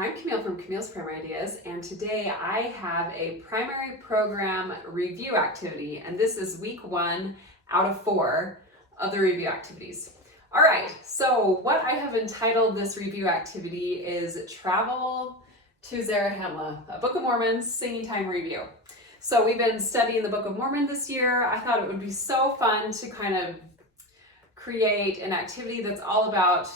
I'm Camille from Camille's Primary Ideas, and today I have a primary program review activity, and this is week 1 out of 4 of the review activities. All right, so what I have entitled this review activity is Travel to Zarahemla, a Book of Mormon singing time review. So we've been studying the Book of Mormon this year. I thought it would be so fun to kind of create an activity that's all about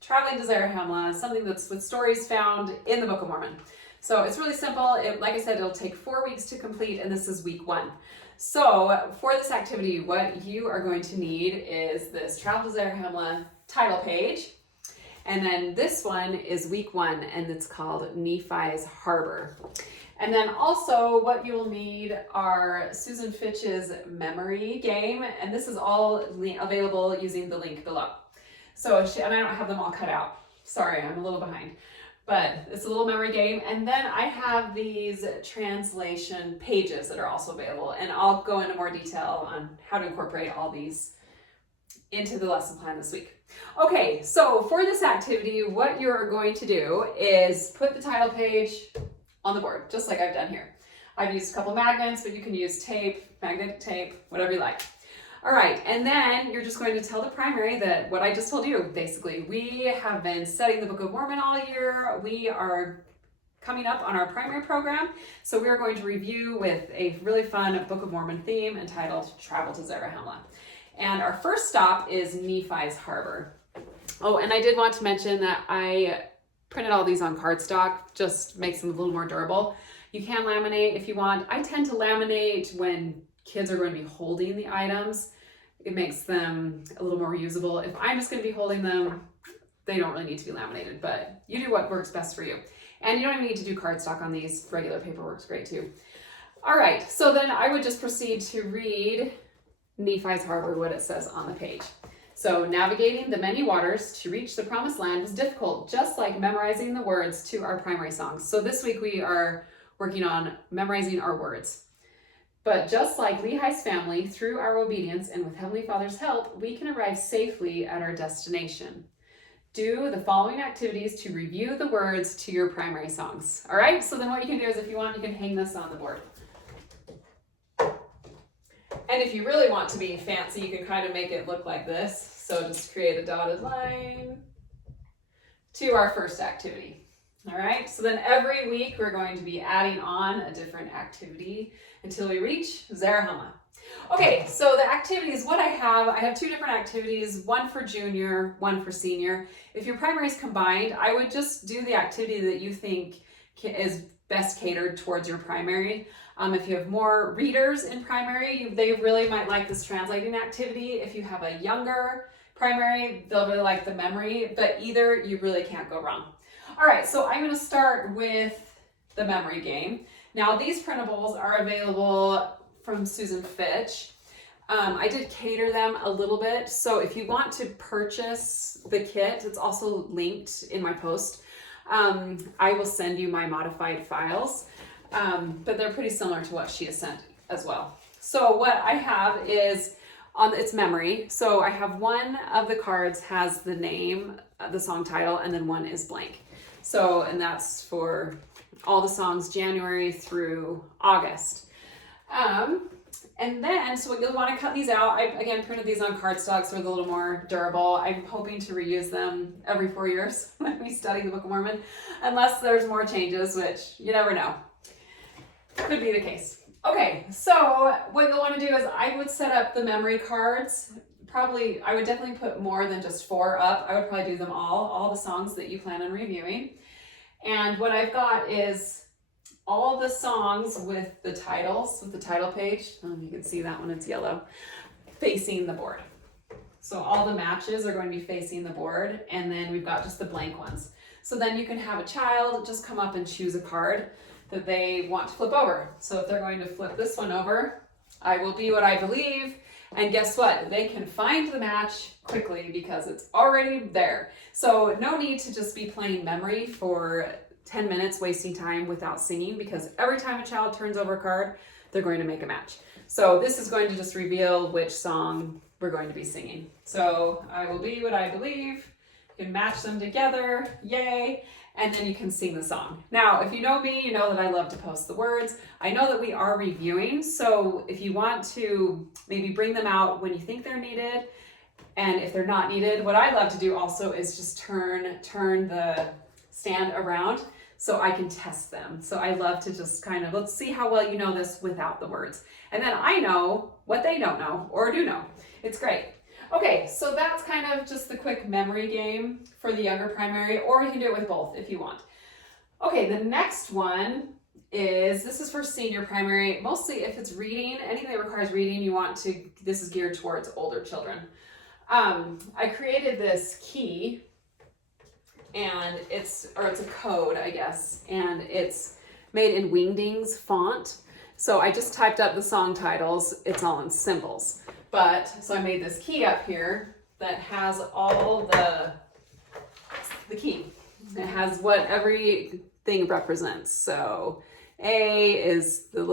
traveling to Zarahemla, something that's with stories found in the Book of Mormon. So it's really simple. Like I said, it'll take 4 weeks to complete, and this is week 1. So for this activity, what you are going to need is this Travel to Zarahemla title page. And then this one is week 1, and it's called Nephi's Harbor. And then also what you'll need are Susan Fitch's memory game, and this is all available using the link below. So, and I don't have them all cut out. Sorry, I'm a little behind. But it's a little memory game. And then I have these translation pages that are also available. And I'll go into more detail on how to incorporate all these into the lesson plan this week. Okay, so for this activity, what you're going to do is put the title page on the board, just like I've done here. I've used a couple magnets, but you can use tape, magnetic tape, whatever you like. All right, and then you're just going to tell the primary that what I just told you, basically. We have been studying the Book of Mormon all year. We are coming up on our primary program, so we are going to review with a really fun Book of Mormon theme entitled Travel to Zarahemla. And our first stop is Nephi's Harbor. Oh, and I did want to mention that I printed all these on cardstock, just makes them a little more durable. You can laminate if you want. I tend to laminate when kids are going to be holding the items. It makes them a little more reusable. If I'm just going to be holding them, they don't really need to be laminated, but you do what works best for you. And you don't even need to do cardstock on these. Regular paper works great too. All right, so then I would just proceed to read Nephi's Harbor, what it says on the page. So, navigating the many waters to reach the promised land was difficult, just like memorizing the words to our primary songs. So this week we are working on memorizing our words. But just like Lehi's family, through our obedience and with Heavenly Father's help, we can arrive safely at our destination. Do the following activities to review the words to your primary songs. All right, so then what you can do is if you want, you can hang this on the board. And if you really want to be fancy, you can kind of make it look like this. So just create a dotted line to our first activity. All right, so then every week we're going to be adding on a different activity until we reach Zarahemla. Okay, so the activities, what I have 2 different activities, one for junior, one for senior. If your primary is combined, I would just do the activity that you think is best catered towards your primary. If you have more readers in primary, they really might like this translating activity. If you have a younger primary, they'll really like the memory, but either you really can't go wrong. All right, so I'm going to start with the memory game. Now, these printables are available from Susan Fitch. I did cater them a little bit, so if you want to purchase the kit, it's also linked in my post. I will send you my modified files, but they're pretty similar to what she has sent as well. So what I have is it's memory. So I have one of the cards has the name, the song title, and then one is blank. So, and that's for all the songs January through August. And then, so you'll want to cut these out. I, again, printed these on cardstock, so they're a little more durable. I'm hoping to reuse them every 4 years when we study the Book of Mormon, unless there's more changes, which you never know. Could be the case. Okay, so what you'll want to do is I would set up the memory cards. Probably, I would definitely put more than just 4 up. I would probably do them all the songs that you plan on reviewing. And what I've got is all the songs with the titles, with the title page. You can see that one, it's yellow, facing the board. So all the matches are going to be facing the board, and then we've got just the blank ones. So then you can have a child just come up and choose a card that they want to flip over. So if they're going to flip this one over, I will be what I believe. And guess what? They can find the match quickly because it's already there. So no need to just be playing memory for 10 minutes wasting time without singing, because every time a child turns over a card, they're going to make a match. So this is going to just reveal which song we're going to be singing. So I will be what I believe. You can match them together, yay. and then you can sing the song. Now, if you know me, you know that I love to post the words. I know that we are reviewing, so if you want to maybe bring them out when you think they're needed, and if they're not needed, what I love to do also is just turn the stand around so I can test them. So I love to just kind of, let's see how well you know this without the words. And then I know what they don't know or do know. It's great. Okay, so that's kind of just the quick memory game for the younger primary, or you can do it with both if you want. Okay, the next one is, this is for senior primary. Mostly if it's reading, anything that requires reading, this is geared towards older children. I created this key, and it's a code, I guess, and it's made in Wingdings font. So I just typed up the song titles. It's all in symbols. So I made this key up here that has all the key. It has what everything represents. So A is the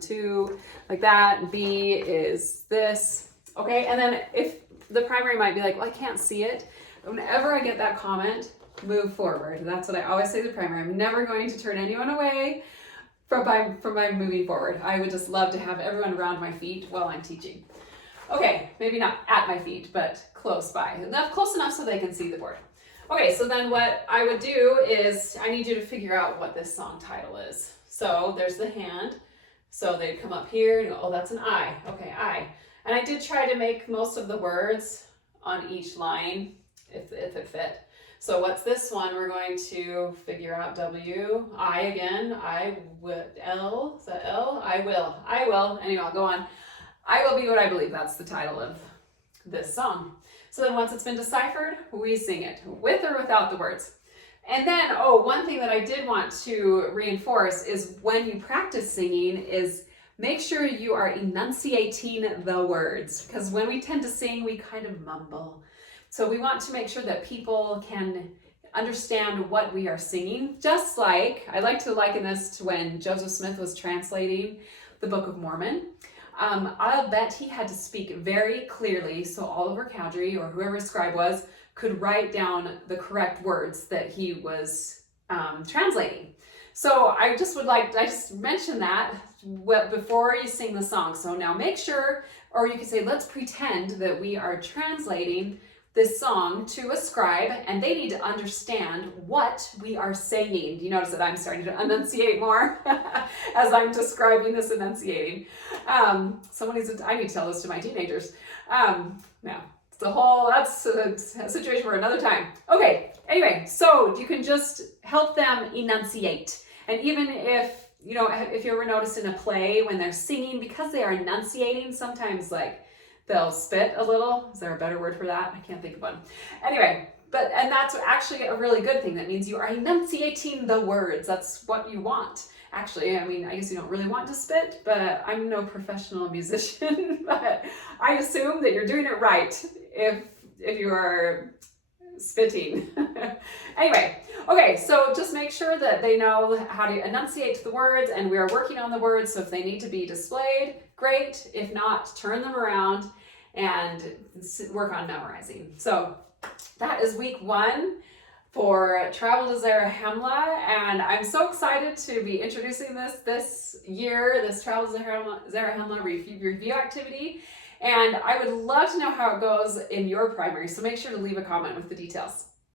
2, like that. B is this. Okay, and then if the primary might be like, well, I can't see it. Whenever I get that comment, move forward. That's what I always say to the primary. I'm never going to turn anyone away from my moving forward. I would just love to have everyone around my feet while I'm teaching. Okay, maybe not at my feet, but close by. Close enough so they can see the board. Okay, so then what I would do is, I need you to figure out what this song title is. So there's the hand. So they'd come up here and go, oh, that's an I. Okay, I. And I did try to make most of the words on each line if it fit. So what's this one? We're going to figure out W. I again. I will. L. Is that L? I will. I will. Anyway, I'll go on. I will be what I believe. That's the title of this song. So then once it's been deciphered, we sing it with or without the words. And then, one thing that I did want to reinforce is when you practice singing is make sure you are enunciating the words, because when we tend to sing, we kind of mumble. So we want to make sure that people can understand what we are singing. Just like, I like to liken this to when Joseph Smith was translating the Book of Mormon. I'll bet he had to speak very clearly so Oliver Cowdery or whoever his scribe was could write down the correct words that he was translating. So I just mentioned that before you sing the song. So now make sure, or you can say, let's pretend that we are translating this song to a scribe, and they need to understand what we are saying. Do you notice that I'm starting to enunciate more as I'm describing this enunciating? I need to tell this to my teenagers. No, that's a situation for another time. Okay, anyway, so you can just help them enunciate. And even if you ever notice in a play when they're singing, because they are enunciating, sometimes they'll spit a little. Is there a better word for that? I can't think of one. Anyway, and that's actually a really good thing. That means you are enunciating the words. That's what you want. Actually, I guess you don't really want to spit, but I'm no professional musician, but I assume that you're doing it right if you are spitting. Anyway, okay, so just make sure that they know how to enunciate the words, and we are working on the words, so if they need to be displayed, great. If not, turn them around and work on memorizing. So that is week 1 for Travel to Zarahemla, and I'm so excited to be introducing this year, this Travel to Zarahemla review activity, and I would love to know how it goes in your primary, so make sure to leave a comment with the details.